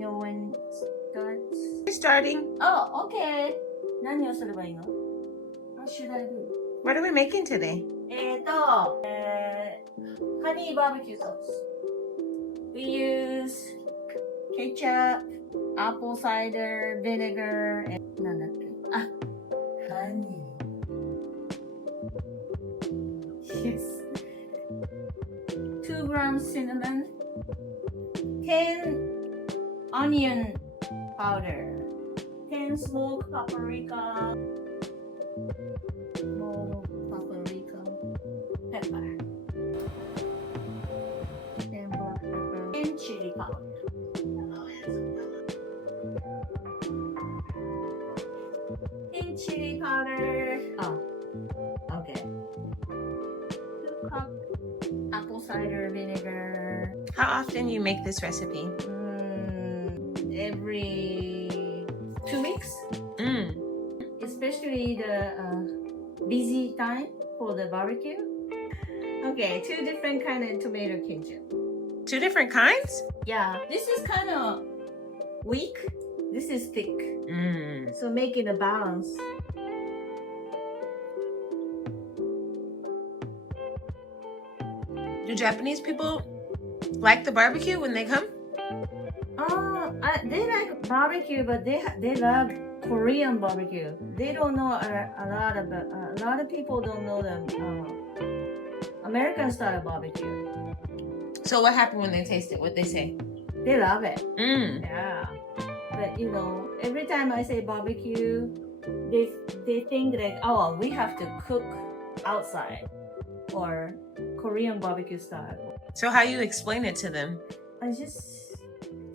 know when it starts? We're starting. Oh, okay. 何をすればいいの? What should I do? What are we making today? Honey BBQ sauce. We use ketchup, apple cider vinegar, and なんだっけ? Honey. Yes. 2 grams cinnamon, 10 onion powder, 10 smoked paprika, pepper, 10 black pepper, and chili powder. And chili powder. Oh, okay. 2 cups apple cider vinegar. How often do you make this recipe? Every 2 weeks. Mm. Especially the busy time for the barbecue. Okay, 2 different kind of tomato ketchup. 2 different kinds? Yeah, this is kind of weak. This is thick. Mm. So make it a balance. Do Japanese people like the barbecue when they come? They like barbecue, but they love Korean barbecue. They don't know a lot of people don't know the American style barbecue. So what happened when they taste it? What they say? They love it. Mm. Yeah. But you know, every time I say barbecue, they think like, oh, we have to cook outside or Korean barbecue style. So how you explain it to them? I just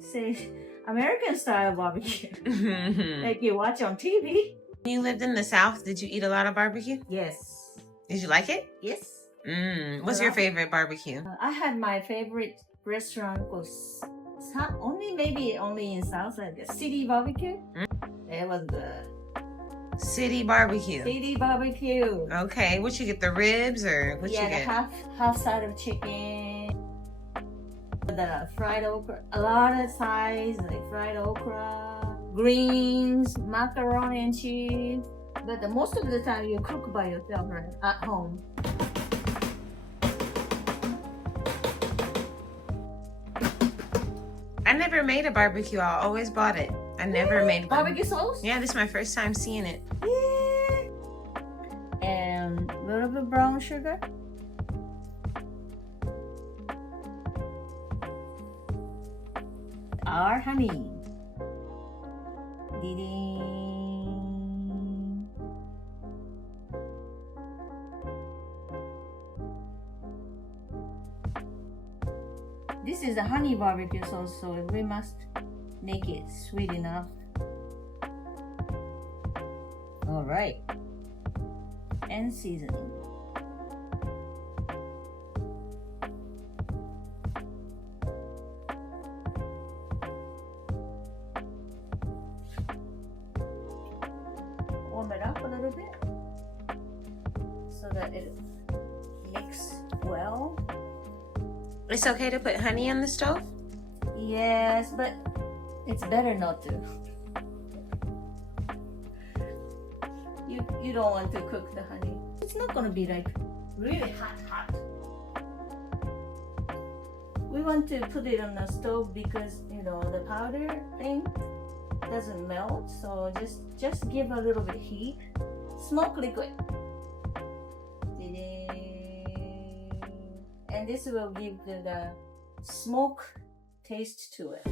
say American style barbecue. Like you watch on TV. When you lived in the South, did you eat a lot of barbecue? Yes. Did you like it? Yes. What's your favorite barbecue? I had my favorite restaurant was only in South, like the City Barbecue. It was good. City barbecue. City Barbecue. Okay, what you get, the ribs or what you Yeah, get? the half side of chicken. The fried okra, a lot of sides like fried okra, greens, macaroni and cheese. But most of the time you cook by yourself right, at home. I never made a barbecue. I always bought it. I never made one. Barbecue sauce? Yeah, this is my first time seeing it. Yeah. And a little bit brown sugar. Our honey. Ding. This is a honey barbecue sauce, so we must make it sweet enough. All right. And seasoning. Warm it up a little bit so that it mixes well. It's okay to put honey on the stove? Yes, but it's better not to. You don't want to cook the honey. It's not gonna be like really hot. We want to put it on the stove because you know the powder thing doesn't melt. So just give a little bit heat. Smoke liquid. And this will give the smoke taste to it.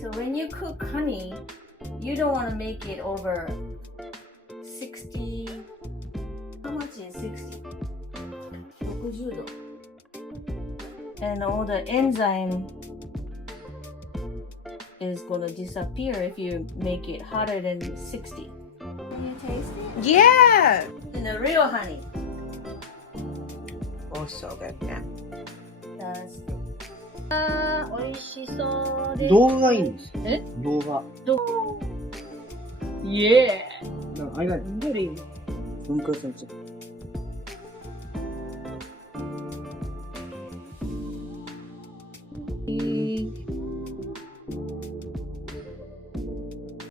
So when you cook honey, you don't want to make it over 60. How much is 60? 60 度. And all the enzyme is gonna disappear if you make it hotter than 60. Can you taste it? Yeah! And the real honey. Oh, so good. Yeah. 美味しそうです。動画がいいんです。え？動画。イエー。なんか間にどれ？分割されちゃった。